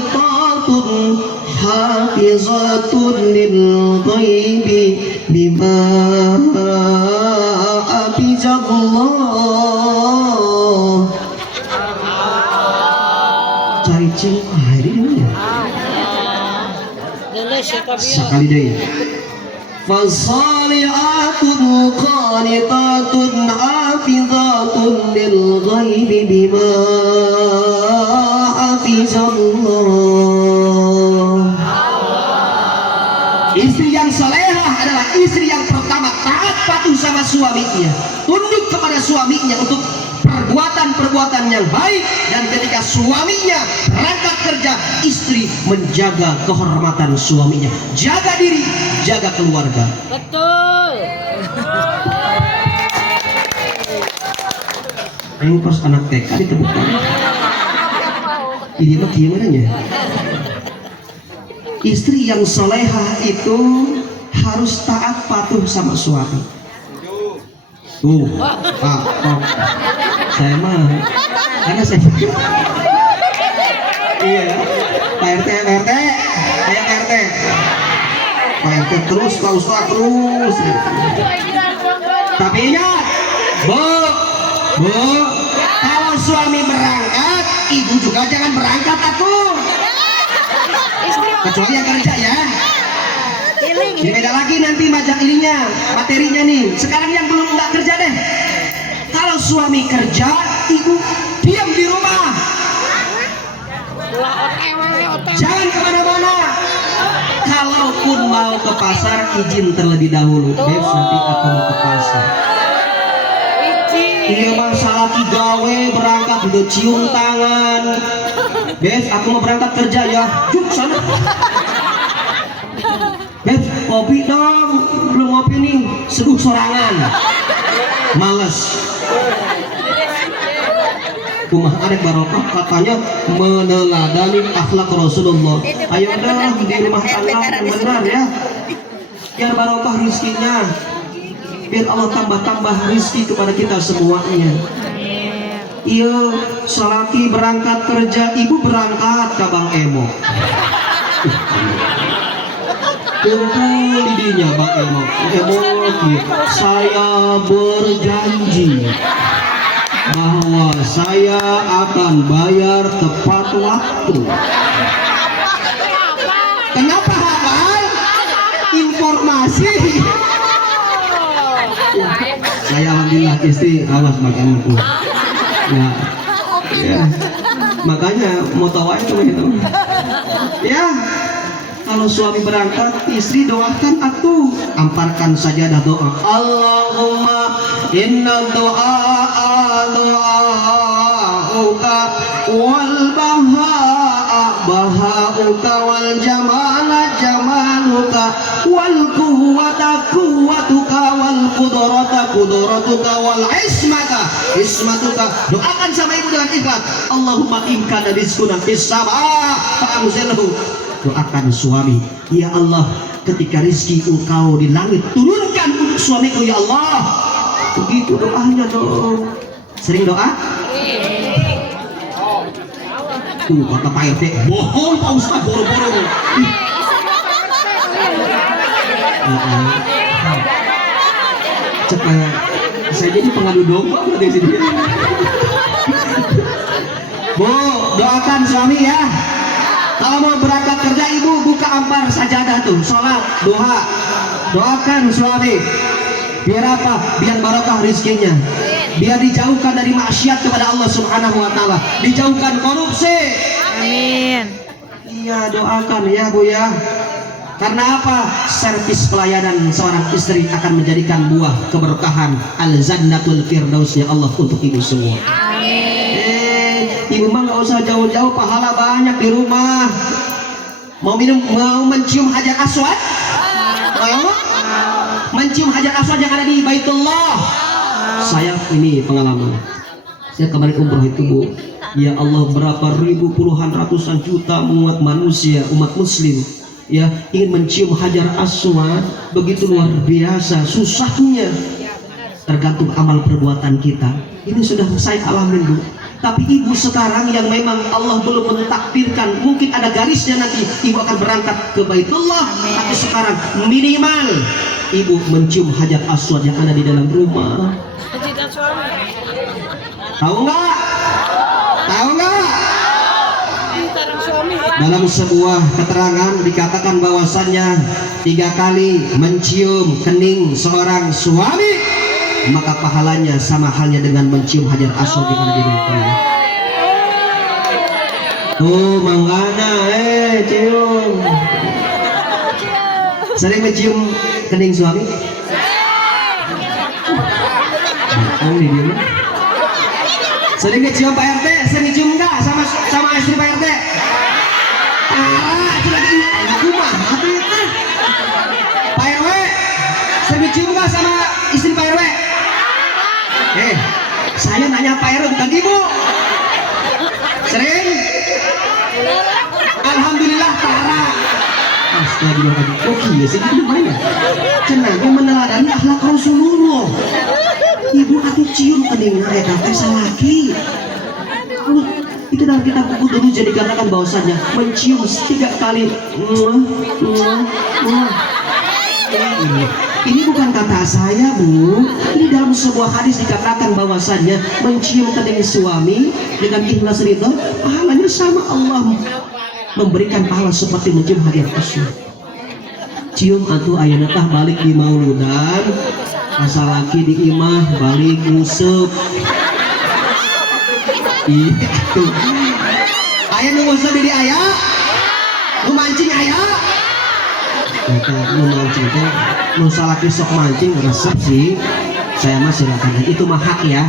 qanitatun hafizatun lil ghaibi bima hafizallah. Cari cing hari ini sekali deh. Fasalihatun qanitatun hafizatun lil ghaibi bima hafizallah. Istri yang salehah adalah istri yang pertama taat patuh sama suaminya, tunduk kepada suaminya untuk perbuatan-perbuatan yang baik, dan ketika suaminya berangkat kerja, istri menjaga kehormatan suaminya, jaga diri, jaga keluarga. Betul. Yang pas anak TK ditemukan. Ini mah gimana? Istri yang solehah itu harus taat patuh sama suami. Pak, saya mah, karena saya iya, Pak RT, kayak Pak RT terus, Pak Ustaz terus. Tapi ingat, Bu, kalau suami berangkat, ibu juga jangan berangkat atuh. Kecuali yang kerja ya. Ini beda lagi nanti materinya nih. Sekarang yang belum nggak kerja deh. Kalau suami kerja, ibu diam di rumah. Jangan kemana-mana. Kalaupun mau ke pasar, izin terlebih dahulu. Beb, nanti aku mau ke pasar. Iya masalah gawe berangkat udah cium tangan. Beb, aku mau berangkat kerja ya. Yuk sana. Beb, kopi dong. Belum ngopi nih, seduh sorangan. Males. Rumah adek barokah katanya meneladani akhlak Rasulullah. Ayo dah di rumah tangga yang benar ya. Biar barokah rizkinya. Biar Allah tambah-tambah rizki kepada kita semuanya. Iya, salaki berangkat kerja, ibu berangkat ke Bang Emo. Kumpul didinya Bang Emo. Saya berjanji bahwa saya akan bayar tepat waktu. Kenapa hafal? Informasi. Saya alhamdulillah istri awas makan aku. Ya. Makanya mau tahu itu begitu. Ya. Kalau suami berangkat, istri doakan atuh, amparkan sajadah doa. Allahumma inna du'a'uka wal baha'uka wal jamala jamaluka wal quwwatuka wal qudratuka wal ismatuka. Doakan sama ibu dengan ikhlas. Allahumma in kana rizquna fis sama fa'anzilhu. Doakan suami, ya Allah, ketika rizki engkau di langit, turunkan untuk suamiku ya Allah. Begitu doanya dong. Sering doa? Kata Pak RT, bohong Pak Ustaz, boro-boro. Cepat, saya jadi pengadu domba di sini. Bu, doakan suami ya. Kalau mau berangkat kerja, ibu buka ampar sajadah tuh, sholat, duha. Doakan suami. Biar apa? Biar barokah rizkinya. Biar dijauhkan dari maksiat kepada Allah Subhanahu wa Ta'ala. Dijauhkan korupsi. Amin. Iya, doakan ya Bu ya. Karena apa? Servis pelayanan seorang istri akan menjadikan buah keberkahan al-jannatul firdausnya Allah untuk ibu semua. Ibu mah nggak usah jauh-jauh, pahala banyak di rumah. Mau mencium hajar aswad? Mau? Mencium hajar aswad yang ada di Baitullah. Saya ini pengalaman. Saya kemarin umroh itu Bu. Ya Allah, berapa ribu, puluhan, ratusan juta umat manusia, umat muslim ya ingin mencium hajar aswad, begitu luar biasa susahnya. Tergantung amal perbuatan kita. Ini sudah saya alamin Bu. Tapi ibu sekarang yang memang Allah belum mentakdirkan, mungkin ada garisnya nanti ibu akan berangkat ke Baitullah. Tapi sekarang minimal ibu mencium hajar aswad yang ada di dalam rumah. Tahu nggak? Tahu nggak? Dalam sebuah keterangan dikatakan bahwasannya 3 kali mencium kening seorang suami, maka pahalanya sama halnya dengan mencium hajar aswad di mana di Baitullah. Tuh manggana cium. Sering mencium kening suami? Oh, ini dia. Sering mencium Pak RT? Sering mencium enggak sama istri Pak RT? Itu lagi aku mah Pak RW. Sering mencium enggak sama istri Pak RW? Saya nanya Pak RW bukan ibu. Sering? Alhamdulillah tara. Astagfirullahaladzim. Oh iya sih itu mana? Cenah meneladani akhlak Rasulullah. Ibu atuh cium keningna eta teh salaki. Itu dalam kitab buku dulu jadi dikatakan bahwasanya mencium 3 kali. Ini bukan kata saya, Bu. Ini dalam sebuah hadis dikatakan bahwasannya mencium kening suami dengan ikhlas ridho, pahalanya sama Allah memberikan pahala seperti mencium hajar aswad. Cium atuh ayeuna tah balik di mauludan, asa laki di imah balik nguseup. Itu. Aya nu nguseup di aya? Nu mancing aya? Eta nu mancing teh nu salaki sok mancing resep sih. Saya mah silakan. Itu mah hak ya.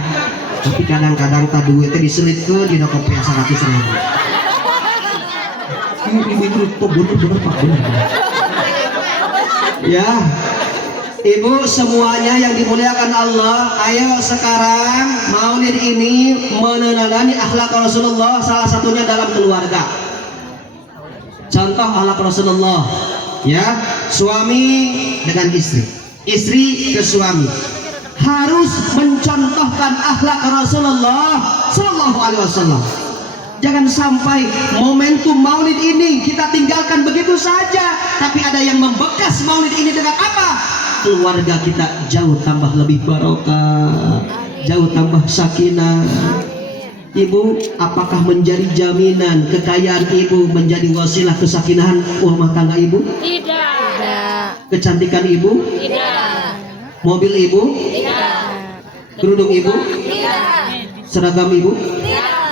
Tapi kadang-kadang ta duit teh diselitkeun dina kopi 100.000. Ini kok bener Pak bener. Ya, ibu semuanya yang dimuliakan Allah, ayo sekarang maulid ini meneladani akhlak Rasulullah, salah satunya dalam keluarga. Contoh akhlak Rasulullah, ya, suami dengan istri, istri ke suami, harus mencontohkan akhlak Rasulullah Sallallahu Alaihi Wasallam. Jangan sampai momentum maulid ini kita tinggalkan begitu saja, tapi ada yang membekas maulid ini dengan apa? Keluarga kita jauh tambah lebih barokah, jauh tambah sakinah. Ibu, apakah menjadi jaminan kekayaan ibu menjadi wasilah kesakinahan rumah tangga ibu? Tidak. Kecantikan ibu? Tidak. Mobil ibu? Tidak. Kerudung ibu? Tidak. Seragam ibu? Tidak.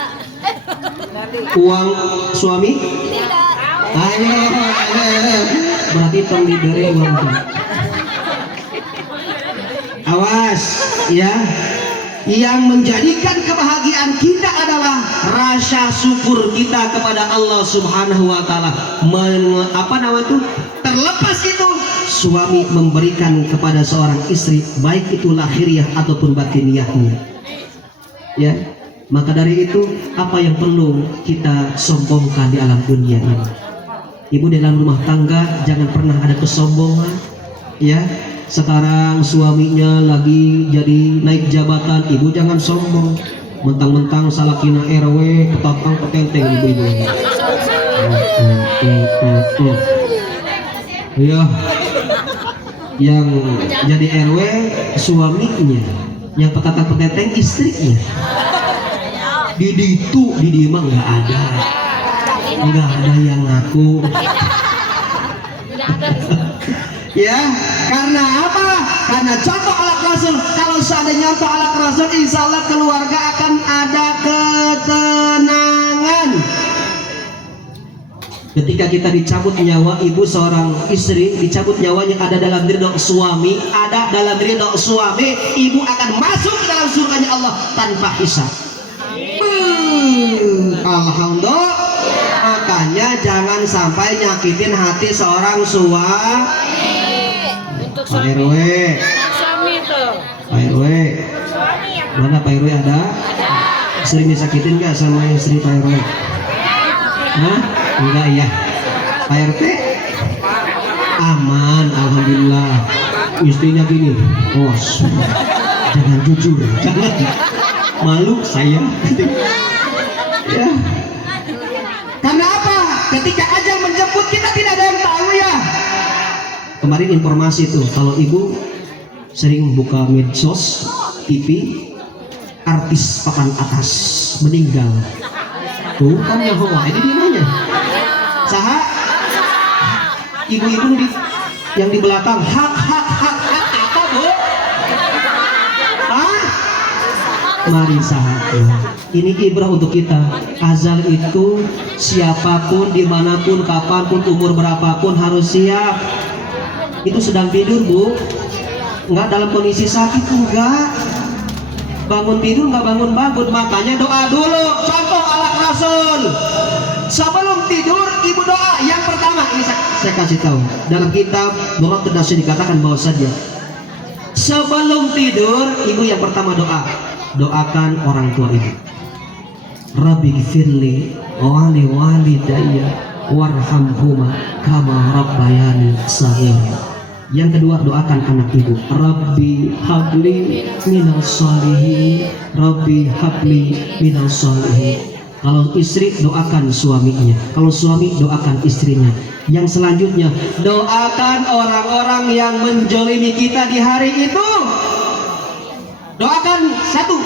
Uang suami? Tidak. Ayo. Berarti tong diberi uang. Awas ya. Yang menjadikan kebahagiaan kita adalah rasa syukur kita kepada Allah Subhanahu wa taala. Terlepas itu suami memberikan kepada seorang istri baik itu lahiriah ataupun batiniahnya. Ya. Maka dari itu apa yang perlu kita sombongkan di alam dunia ini? Ibu dalam rumah tangga jangan pernah ada kesombongan. Ya, sekarang suaminya lagi jadi naik jabatan, ibu jangan sombong. Mentang-mentang salakina RW, petapang petenteng ibu-ibu. Ya, yang jadi RW suaminya, yang petapang petenteng istrinya. Di Dimang nggak ada yang ngaku. Ya, karena apa? Karena contoh akhlak Rasul. Kalau seandainya contoh akhlak Rasul, insya Allah keluarga akan ada ketenangan. Ketika kita dicabut nyawa ibu seorang istri, dicabut nyawanya ada dalam diri suami, ibu akan masuk ke dalam surganya Allah tanpa hisab. Alhamdulillah. Makanya jangan sampai nyakitin hati seorang suami. Pak RW, Pak RW, mana Pak RW ada? Sering disakitin nggak sama istri Pak RW? Hah? Enggak ya. Pak RT aman, alhamdulillah. Istrinya gini, bos, jangan jujur, jangan malu saya. Ya. Karena apa? Ketika ajal menjemput kita tidak ada yang tahu ya. Kemarin informasi tuh kalau ibu sering buka medsos, TV, artis papan atas meninggal. Tuh kan Yahwa ini dimana? Saha? Ibu-ibu yang di belakang hak apa bu? Hah? Mari sahabat, ini ibrah untuk kita. Azal itu siapapun, dimanapun, kapanpun, umur berapapun harus siap. Itu sedang tidur bu, nggak dalam kondisi sakit enggak. Bangun tidur nggak bangun, makanya doa dulu. Contoh alat Rasul. Sebelum tidur ibu doa yang pertama. Ini saya kasih tahu dalam kitab Murat Terdasar dikatakan bahwa saja sebelum tidur ibu yang pertama doakan orang tua ibu. Rabbi gfirli wali walidayya warhamhuma kama rabbayani shaghira. Yang kedua doakan anak ibu. Rabbi habli minas sholihin, Rabbi habli minas sholihin. Kalau istri doakan suaminya, kalau suami doakan istrinya. Yang selanjutnya doakan orang-orang yang menjolimi kita di hari itu. Doakan satu,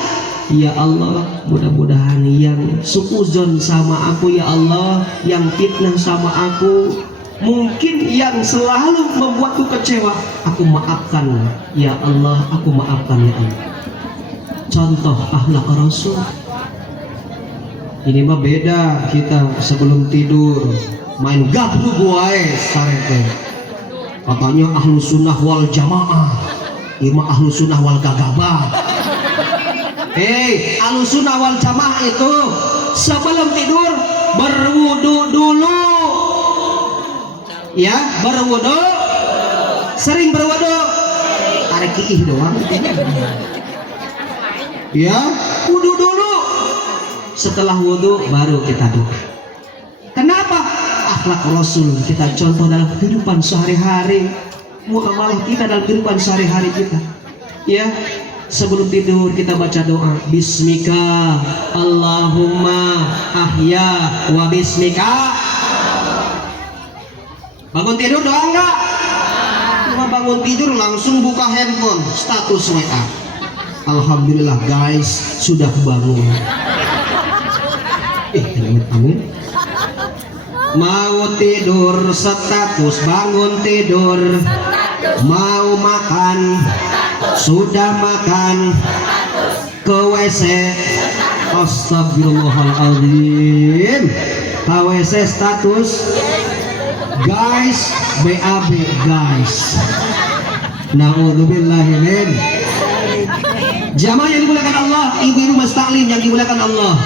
ya Allah, mudah-mudahan yang suuzon sama aku ya Allah, yang fitnah sama aku, mungkin yang selalu membuatku kecewa, aku maafkan ya Allah, aku maafkan ya Allah. Contoh akhlak Rasul. Ini mah beda, kita sebelum tidur main gabruk wae sarete. Katanya ahlu sunnah wal jamaah, ima ahlu sunnah wal gagabah. Ahlu sunnah wal jamaah itu sebelum tidur berwudu dulu. Ya, berwudu. Sering berwudu. Tarik kiih doang. Ya, wudu dulu. Setelah wudu baru kita doa. Kenapa? Akhlak Rasul kita contoh dalam kehidupan sehari-hari, muamalah kita dalam kehidupan sehari-hari kita. Ya, sebelum tidur kita baca doa. Bismika Allahumma ahya wa bismika. Bangun tidur doa enggak? Cuma bangun tidur langsung buka handphone, status WA. Alhamdulillah guys, sudah bangun. Amin. Mau tidur status, bangun tidur. Mau makan, sudah makan, ke WC. Astagfirullahaladzim. Ke WC status. Guys, BAB guys. Na'udzubillahimin. Jamaah yang dimuliakan Allah, ibu-ibu mas taklim yang dimuliakan Allah.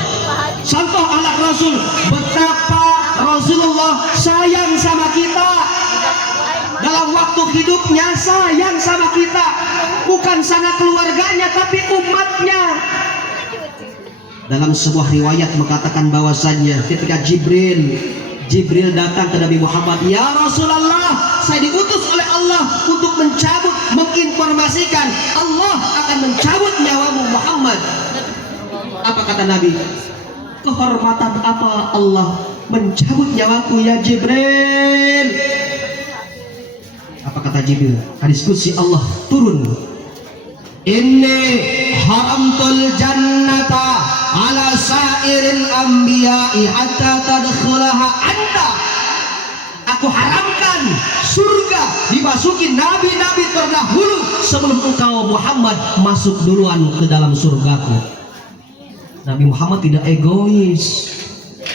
Contoh anak Rasul, betapa Rasulullah sayang sama kita. Dalam waktu hidupnya sayang sama kita. Bukan sana keluarganya tapi umatnya. Dalam sebuah riwayat mengatakan bahwasannya ketika Jibril datang ke Nabi Muhammad, ya Rasulullah, saya diutus oleh Allah untuk mencabut, menginformasikan Allah akan mencabut nyawamu Muhammad. Apa kata Nabi? Kehormatan apa Allah mencabut nyawaku ya Jibril? Apa kata Jibril? Hadis qudsi Allah turun. Inni haramtul jannata ala sairil anbiya'i hatta tadkhulaha anta. Aku haramkan surga dimasuki nabi-nabi terdahulu sebelum engkau Muhammad masuk duluan ke dalam surgaku. Nabi Muhammad tidak egois.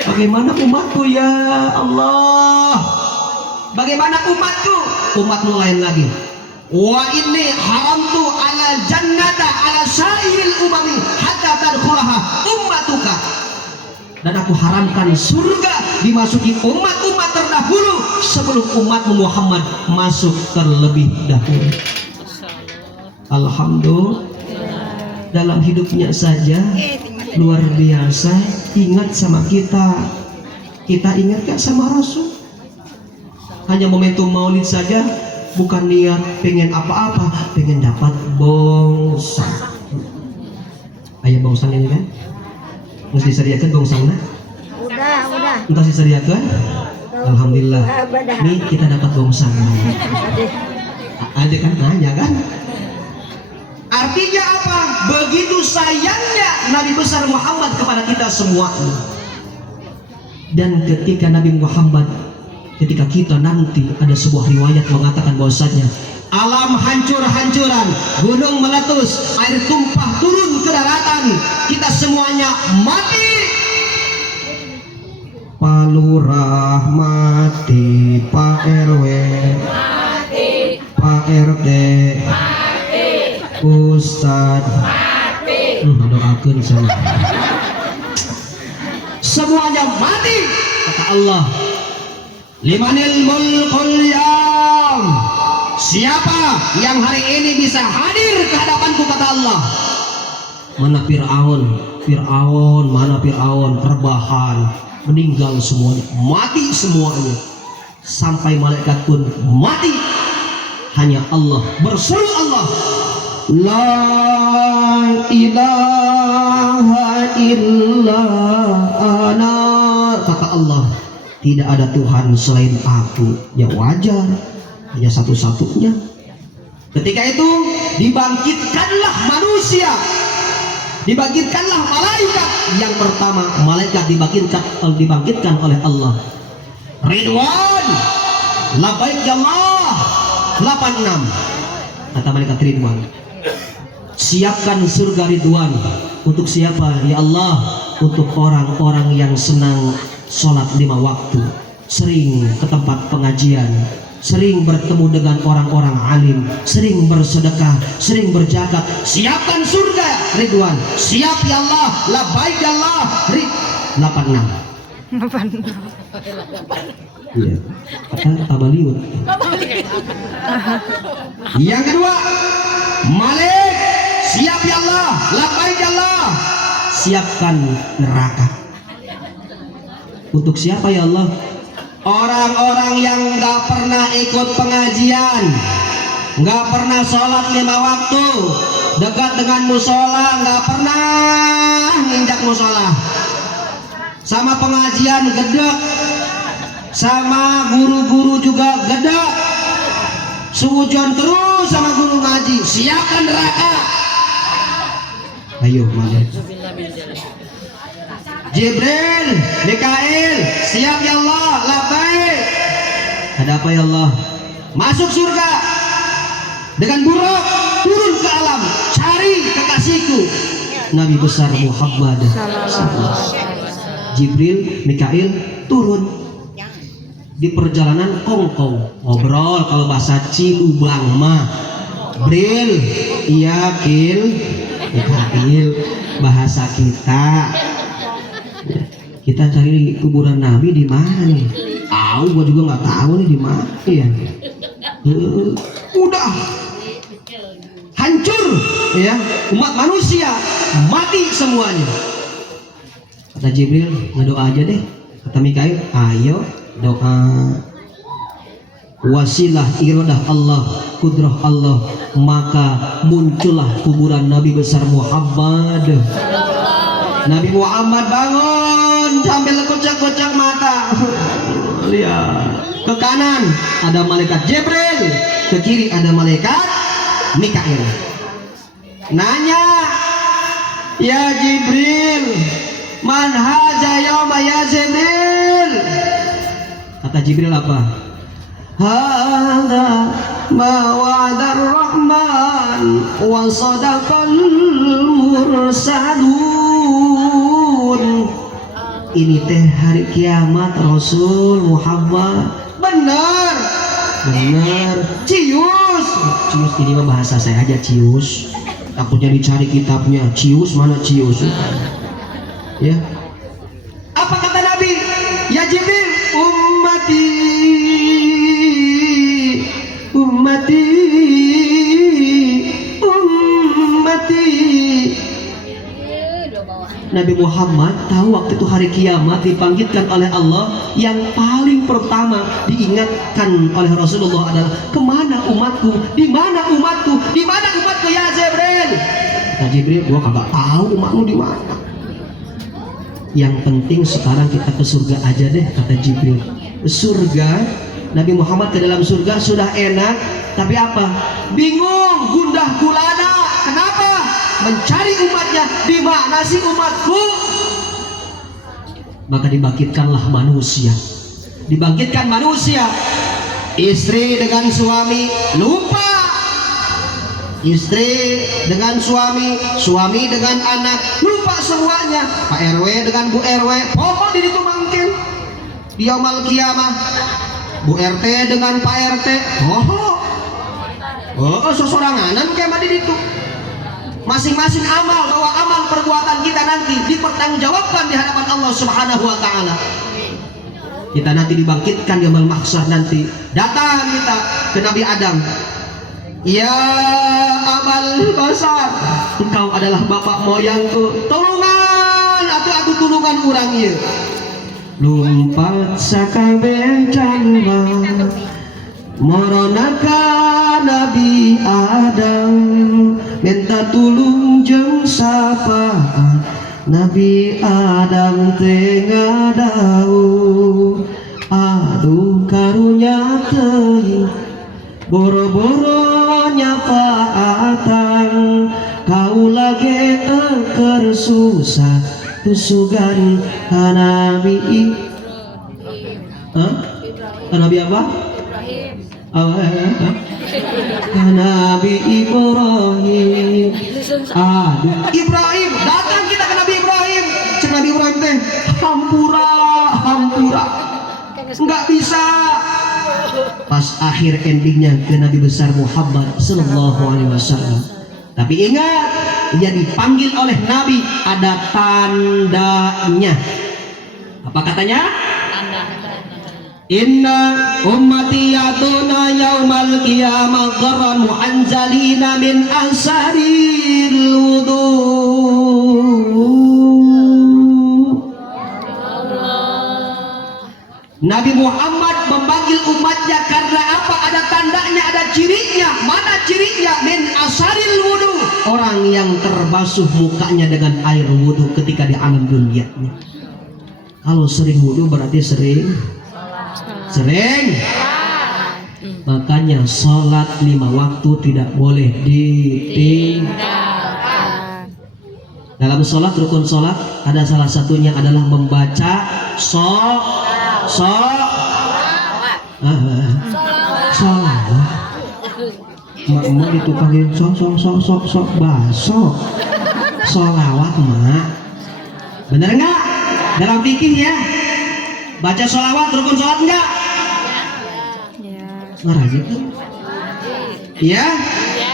Bagaimana umatku ya Allah? Bagaimana umatku? Umatmu lain lagi. Wa inni haramtu ala jannata ala sairil umami hatta tadkhulaha ummatuka. Dan aku haramkan surga dimasuki umat-umat terdahulu sebelum umatmu Muhammad masuk terlebih dahulu. Alhamdulillah, dalam hidupnya saja luar biasa ingat sama kita. Kita ingat gak sama Rasul? Hanya momentum maulid saja, bukan niat pengen apa-apa, pengen dapat bongsang. Ayah bongsang ini kan? Mesti disediakan bongsangnya. Entah si sediakan. Alhamdulillah. Nih kita dapat gongsan. Ada kan nanya kan? Artinya apa? Begitu sayangnya Nabi besar Muhammad kepada kita semua. Dan ketika Nabi Muhammad, ketika kita nanti ada sebuah riwayat mengatakan bahwasanya alam hancur-hancuran, gunung meletus, air tumpah turun ke daratan, kita semuanya mati. Pak Lurah mati, Pak RW mati, Pak RT mati, Ustadz mati. Doakan sana. Semuanya mati, kata Allah. Limanil mulkul yam. Siapa yang hari ini bisa hadir ke hadapanku, kata Allah. Mana Fir'aun? Fir'aun, mana Fir'aun? Rebahan, meninggal semuanya, mati semuanya. Sampai malaikat pun mati. Hanya Allah, berseru Allah, la ilaha illa ana, kata Allah, tidak ada Tuhan selain aku. Ya wajar, hanya satu-satunya. Ketika itu dibangkitkanlah manusia, dibangkitkanlah malaikat. Yang pertama malaikat dibangkitkan oleh Allah. Ridwan, labbaik ya Allah. 86 kata malaikat Ridwan, siapkan surga Ridwan. Untuk siapa ya Allah? Untuk orang-orang yang senang sholat 5 waktu, sering ke tempat pengajian, sering bertemu dengan orang-orang alim, sering bersedekah, sering berzakat. Siapkan surga Ridwan. Siap ya Allah, labbaik ya Allah. 86. Iya, tabaliut. Yang kedua, Malik, siap ya Allah, labbaik ya Allah. Siapkan neraka. Untuk siapa ya Allah? Orang-orang yang nggak pernah ikut pengajian, nggak pernah sholat 5 waktu, dekat dengan musola, nggak pernah nginjak musola, sama pengajian gedek, sama guru-guru juga gedek, suujon terus sama guru ngaji. Siapkan neraka. Ayo Malik. Jibril, Mikail, siap ya Allah, labbaik. Ada apa ya Allah? Masuk surga dengan buruk, turun ke alam, cari kekasihku Nabi besar Muhammad. Jibril, Mikail turun. Di perjalanan kongkong, ngobrol kalau bahasa Cilubang mah. Bril, iya Kil, Mikail, bahasa kita. Kita cari kuburan Nabi di mana nih? Tahu, gua juga nggak tahu nih di mana ya. Udah hancur ya, umat manusia mati semuanya. Kata Jibril, ngedoa aja deh. Kata Mikail, ayo doa. Wasilah iradah Allah, kudrah Allah, maka muncullah kuburan Nabi besar Muhammad. Nabi Muhammad bangun sambil kocak-kocak mata. Lihat, ke kanan ada malaikat Jibril, ke kiri ada malaikat Mikail. Nanya, ya Jibril, man haja yauma ya Jibril? Kata Jibril apa? Hadza ma wa'adar rahman wa sadaqal mursalun. Ini teh hari kiamat Rasul Muhammad. Benar, benar. Cius, cius ini mah bahasa saya aja, cius. Takutnya dicari kitabnya. Cius mana cius? Ya. Apa kata Nabi? Ya Jibril, ummati, ummati, ummati. Nabi Muhammad tahu waktu itu hari kiamat dibangkitkan oleh Allah, yang paling pertama diingatkan oleh Rasulullah adalah kemana umatku, di mana umatku, di mana umatku ya Jibril. Kata Jibril, gua kagak tahu umatmu di mana. Yang penting sekarang kita ke surga aja deh, kata Jibril. Surga, Nabi Muhammad ke dalam surga sudah enak, tapi apa? Bingung, gundah gulana. Kenapa? Mencari umatnya. Di mana sih umatku? Maka dibangkitkanlah manusia. Dibangkitkan manusia. Istri dengan suami lupa. Istri dengan suami, suami dengan anak, lupa semuanya. Pak RW dengan Bu RW, pokok di itu mungkin. Di yaumul kiamah, Bu RT dengan Pak RT, sesoranganan kayak di itu. Masing-masing amal, bahwa amal perbuatan kita nanti dipertanggungjawabkan di hadapan Allah Subhanahu wa taala. Kita nanti dibangkitkan di yaumul mahsyar nanti. Datang kita ke Nabi Adam. Ya Abal Basar, engkau adalah bapak moyangku. Tolongan atau tulungan urang ieu. Lumpat sakabeh cangga moronaka Nabi Adam, minta tulung jeung sapaat Nabi Adam tengah daun. Aduh karunya teuing boro-boro nyafaatan, kau lagi eker susah tusugan Nabi Nabi apa? Nabi Ibrahim. Aduh, Ibrahim, datang kita ke Nabi Ibrahim. Cek Nabi Ibrahim teh hampura nggak bisa. Pas akhir endingnya ke Nabi besar Muhammad Sallallahu Alaihi Wasallam. Tapi ingat, ia dipanggil oleh Nabi, ada tandanya. Apa katanya? Inna ummati yatuna yaumal qiyamah gharran mu'anzalina min asaril wudu. Nabi Muhammad memanggil umatnya karena apa? Ada tandanya, ada cirinya. Mana cirinya? Min asaril wudu. Orang yang terbasuh mukanya dengan air wudu ketika di alam dunia. Kalau sering wudu berarti sering. Makanya sholat 5 waktu tidak boleh ditinggalkan. Dalam sholat, rukun sholat ada salah satunya adalah membaca sholawat. Mak itu panggil sok baso. Sholawat mak. Bener nggak? Dalam fikih ya. Baca sholawat, rukun sholat enggak? Ngerajin tuh. Ya.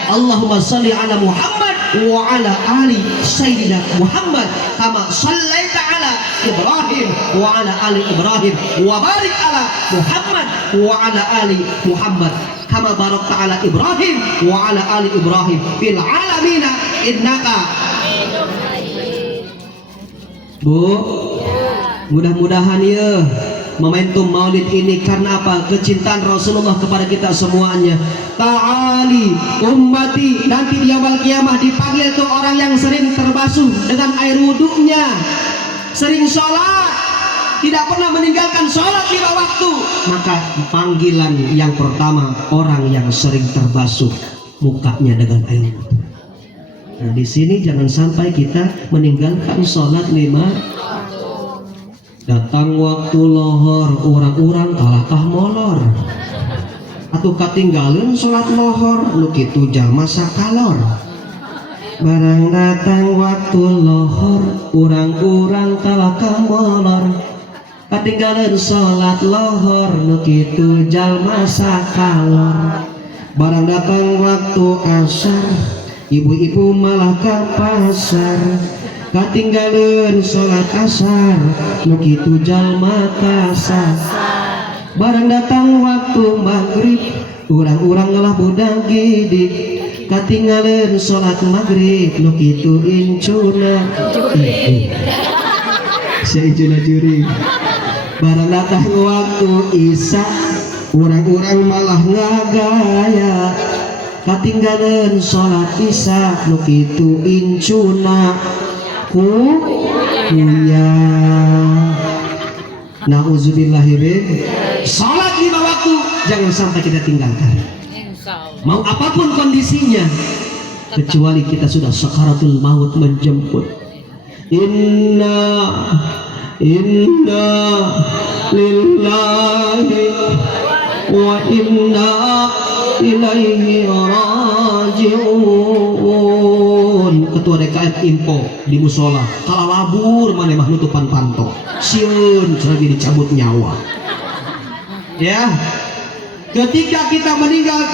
Allahumma sholli ala Muhammad wa ala ali Sayyidina Muhammad kama shallaita ala Ibrahim wa ala ali Ibrahim wa barik ala Muhammad wa ala ali Muhammad kama barakta ala Ibrahim wa ala ali Ibrahim fil alamina innaka. Bu, mudah-mudahan ya momentum maulid ini karena apa? Kecintaan Rasulullah kepada kita semuanya. Ta'ali ummati, nanti di awal kiamah dipanggil tuh orang yang sering terbasuh dengan air wudhunya, sering sholat, tidak pernah meninggalkan sholat 5 waktu. Maka panggilan yang pertama orang yang sering terbasuh mukanya dengan air wudhu. Nah di sini jangan sampai kita meninggalkan sholat 5. Datang waktu lohor, orang-orang kalahkah molor. Atuh katinggalin sholat lohor, lu kitu jalma sakalor. Barang datang waktu lohor, orang-orang kalahkah molor. Katinggalin sholat lohor, lu kitu jalma sakalor. Barang datang waktu asar, ibu-ibu malah ke pasar. Katinggalin sholat asar, nu kitu jalma kasar. Barang datang waktu maghrib, urang-urang ngalah budak gidik. Katinggalin sholat maghrib, nu kitu incuna. Saya incuna juri. Barang datang waktu isya, urang-urang malah ngagaya. Katinggalin sholat isya, nu kitu incuna. Uya. Nauzubillahimin. Salat 5 waktu jangan sampai kita tinggalkan. Mau apapun kondisinya, kecuali kita sudah sakaratul maut menjemput. Inna lillahi wa inna ilaihi raji'un. Ketua DKM Info di musola kalau labur mana mah nutupan pantok sieun lagi dicabut nyawa ya. Ketika kita meninggal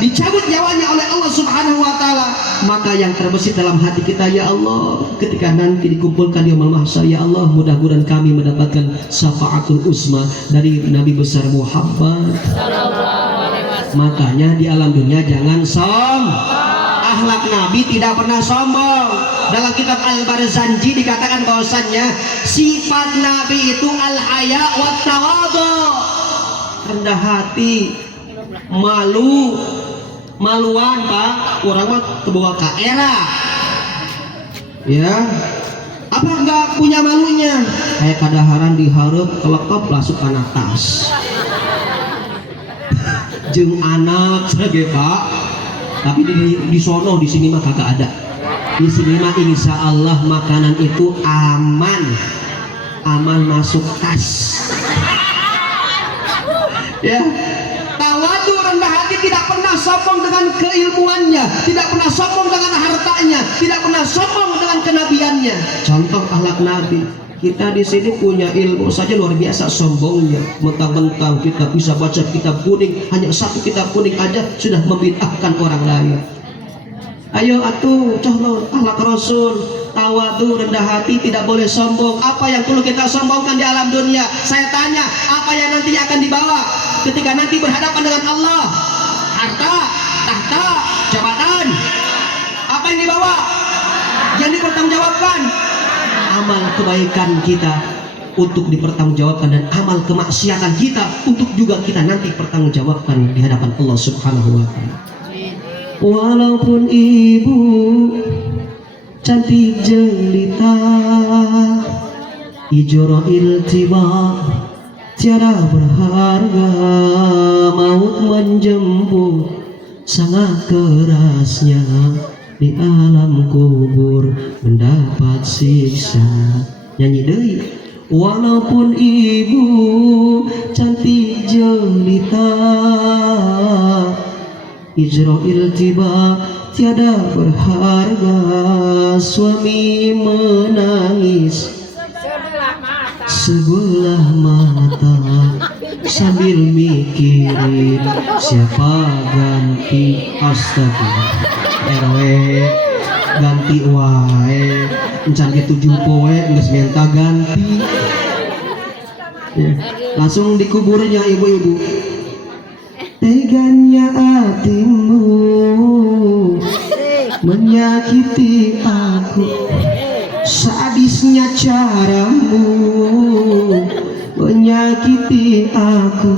dicabut nyawanya oleh Allah Subhanahu wa taala, maka yang terbesit dalam hati kita, ya Allah, ketika nanti dikumpulkan di yaumul mahsyar, ya Allah, mudah-mudahan kami mendapatkan syafaatul uzma dari Nabi besar Muhammad. Makanya di alam dunia jangan akhlak Nabi tidak pernah sombong. Dalam kitab Al-Barzanji dikatakan bahwasannya sifat Nabi itu al-haya wa tawadhu, rendah hati, maluan Pak, orang mah kebawa ke era ya. Apa enggak punya malunya? Kayak kadaharan diharap kelekop masuk anak tas jeng anak sebagai Pak. Tapi di sono, di sini mah kagak ada. Di sini mah insya Allah makanan itu aman masuk tas. Ya, tawadu rendah hati, tidak pernah sombong dengan keilmuannya, tidak pernah sombong dengan hartanya, tidak pernah sombong dengan kenabiannya. Contoh akhlak Nabi. Kita di sini punya ilmu saja luar biasa sombongnya. Mentang-mentang kita bisa baca kitab kuning, hanya satu kitab kuning aja sudah membid'ahkan orang lain. Ayo atuh contoh akhlak Rasul, tawadu, rendah hati, tidak boleh sombong. Apa yang perlu kita sombongkan di alam dunia? Saya tanya, apa yang nanti akan dibawa ketika nanti berhadapan dengan Allah? Harta, tahta, jabatan. Apa yang dibawa? Yang dipertanggungjawabkan amal kebaikan kita untuk dipertanggungjawabkan, dan amal kemaksiatan kita untuk juga kita nanti pertanggungjawabkan di hadapan Allah Subhanahu wa taala. Walaupun ibu cantik jelita, ijroil tiba tiada berharga, maut menjemput sangat kerasnya, di alam kubur mendapat siksa. Nyanyi deui. Walaupun ibu cantik jelita, Ijroil tiba tiada berharga, suami menangis sebelah mata sambil mikirin siapa ganti. Astaga, RW ganti wae encan gitu jumpo wae geus minta ganti ya. Langsung dikuburnya ibu-ibu. Teganya hatimu menyakiti aku, sadisnya caramu menyakiti aku.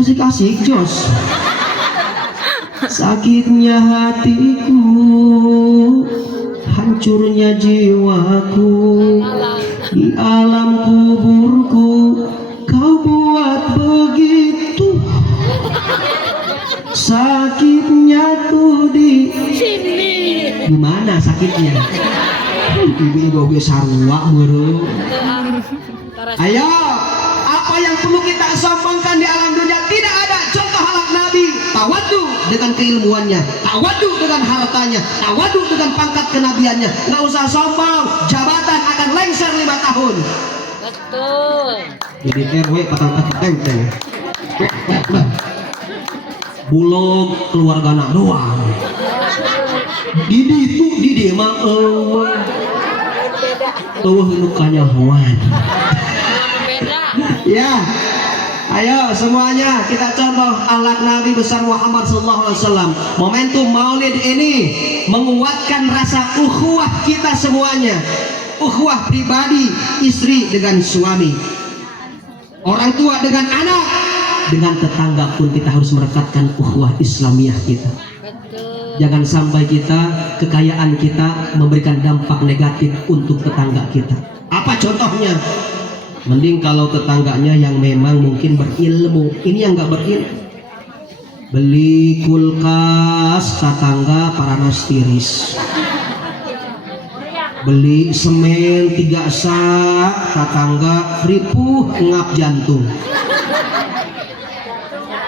Asik-asik Jos. Sakitnya hatiku, hancurnya jiwaku, di alam kuburku kau buat begitu. Sakitnya tuh di sini. Di mana sakitnya? Ibu-ibu sarua muru. Ayo, apa yang perlu kita sombongkan di alam dunia? Tidak ada. Contoh akhlak Nabi, tawadu dengan keilmuannya, tawadu dengan hartanya, tawadu dengan pangkat kenabiannya. Nggak usah sombong, jabatan akan lengser 5 tahun. Betul. Jadi RW patang tenteng. Bulog keluarga anak doang. Didi mah nu kanyahoan. Ya. Ayo semuanya kita contoh akhlak Nabi besar Muhammad sallallahu alaihi wasallam. Momentum Maulid ini menguatkan rasa ukhuwah kita semuanya. Ukhuwah pribadi, istri dengan suami, orang tua dengan anak, dengan tetangga pun kita harus merekatkan ukhuwah Islamiyah kita. Betul. Jangan sampai kekayaan kita memberikan dampak negatif untuk tetangga kita. Apa contohnya? Mending kalau tetangganya yang memang mungkin berilmu. Ini yang nggak berilmu. Beli kulkas, tetangga paranas tiris. Beli semen 3 sak, tetangga ripuh ngap jantung.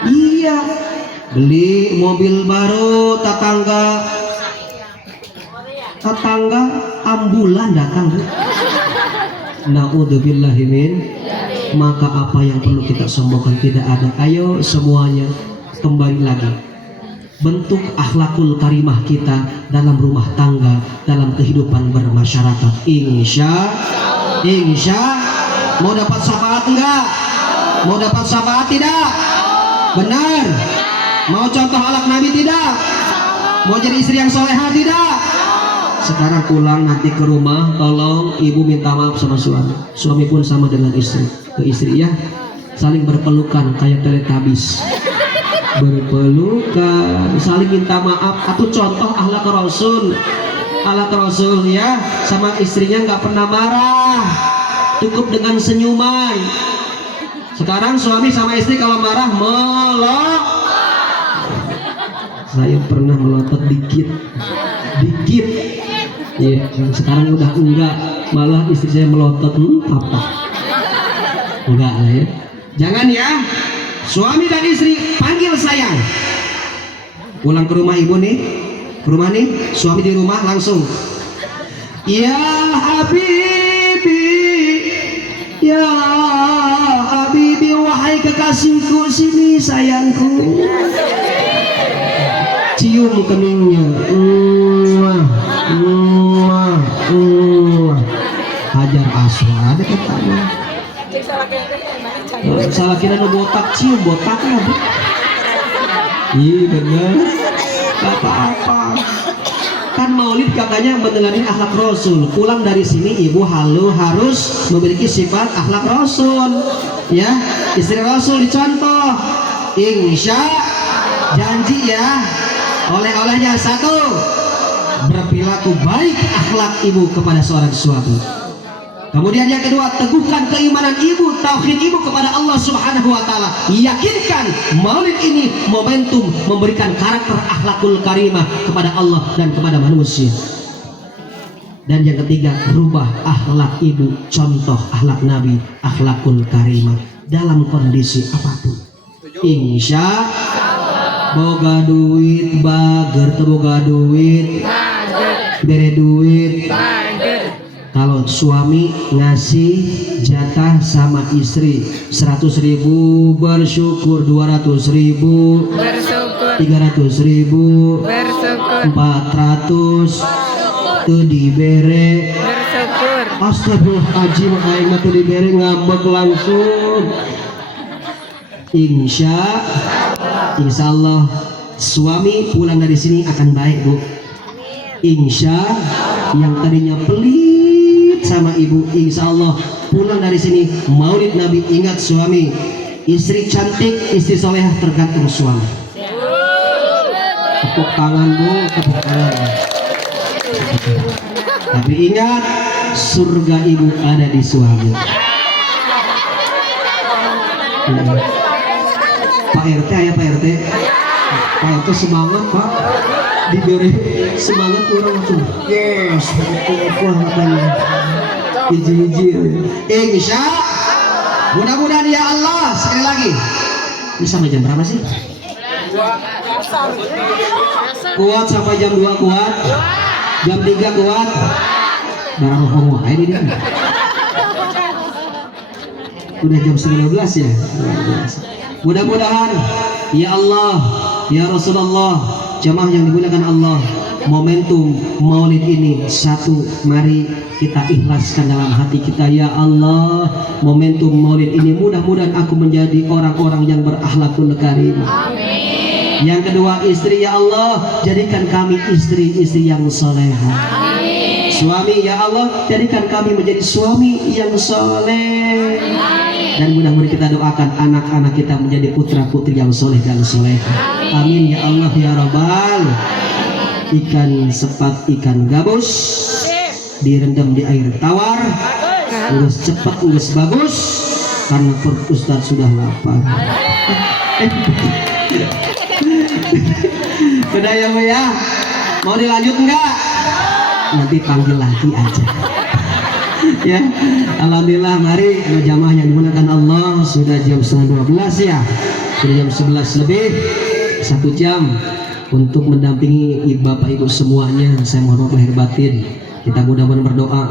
Iya. Beli mobil baru, tetangga ambulan datang. Naudzubillahi min. Maka apa yang perlu kita sombongkan tidak ada. Ayo semuanya kembali lagi. Bentuk akhlakul karimah kita dalam rumah tangga, dalam kehidupan bermasyarakat. Insya mau dapat syafaat enggak? Mau dapat syafaat tidak? Benar. Mau contoh akhlak Nabi tidak? Mau jadi istri yang soleha tidak? Sekarang pulang nanti ke rumah, tolong ibu minta maaf sama suami. Suami pun sama dengan istri. Ke istri ya, saling berpelukan kayak Teletubbies. Berpelukan, saling minta maaf. Atau contoh akhlak Rasul ya, sama istrinya nggak pernah marah, cukup dengan senyuman. Sekarang suami sama istri kalau marah melok. Saya pernah melotot dikit. Ya, sekarang udah enggak, malah istri saya melotot. Apa? Enggak lah ya. Jangan ya. Suami dan istri panggil sayang. Pulang ke rumah ibu nih, ke rumah nih, suami di rumah langsung. Ya Habibi, ya Habibi, wahai kekasihku, sini sayangku. Cium keningnya. Hajar Aswad katanya. Salah kira botak, cium botaknya. Iya bener. Apa-apa. Kan maulid katanya meneladani akhlak Rasul. Pulang dari sini ibu harus memiliki sifat akhlak Rasul. Ya, istri Rasul dicontoh. Insya janji ya. Oleh-olehnya 1, berperilaku baik akhlak ibu kepada seorang suami. Kemudian yang kedua, teguhkan keimanan ibu, tauhid ibu kepada Allah Subhanahu wa taala. Yakinkan maulid ini momentum memberikan karakter akhlakul karimah kepada Allah dan kepada manusia. Dan yang ketiga, rubah akhlak ibu, contoh akhlak Nabi, akhlakul karimah dalam kondisi apapun. Insya boga duit bager, boga duit bere duit. Kalau suami ngasih jatah sama istri 100.000 bersyukur, 200.000 bersyukur, 300.000 bersyukur, 400 tuh dibere bersyukur. Astagfirullahaladzim, aing mah tuh dibere ngambek langsung. Insya Allah suami pulang dari sini akan baik, Bu. Insya yang tadinya pelit sama ibu, insya Allah pulang dari sini maulid Nabi ingat suami. Istri cantik, istri solehah tergantung suami. Tepuk tangan, Bu, tepuk tangan. Tapi ingat, surga ibu ada di suami. Pak RT ya, Pak RT. Pak RT semangat, Pak. Diberi semangat orang tuh. Yes, apa katanya. Iji. Insya mudah-mudahan ya Allah. Sekali lagi. Ini sampai jam berapa sih? Kuat sampai jam 2 kuat. Jam 3 kuat. Barang ngomong aja ini. Udah jam 19 ya. Mudah-mudahan ya Allah, ya Rasulullah, jamaah yang dimuliakan Allah, momentum maulid ini satu, mari kita ikhlaskan dalam hati kita. Ya Allah, momentum maulid ini mudah-mudahan aku menjadi orang-orang yang berakhlakul karimah. Amin. Yang kedua, istri, ya Allah, jadikan kami istri-istri yang solehah. Amin. Suami, ya Allah, jadikan kami menjadi suami yang soleh. Amin. Dan mudah-mudahan kita doakan anak-anak kita menjadi putra-putri yang soleh dan soleh. Amin ya Allah ya Rabbal. ikan sepat, ikan gabus direndam di air tawar, nges cepat, nges bagus, karena perut Ustaz sudah lapar. Sudah ya Bu ya, mau dilanjut enggak? Nanti panggil lagi aja. Ya, alhamdulillah, mari jamaah yang dimuliakan Allah, sudah jam 11:30 ya, sudah jam 11 lebih, 1 jam untuk mendampingi bapak ibu semuanya. Saya mohon maaf lahir batin. Kita mudah-mudahan berdoa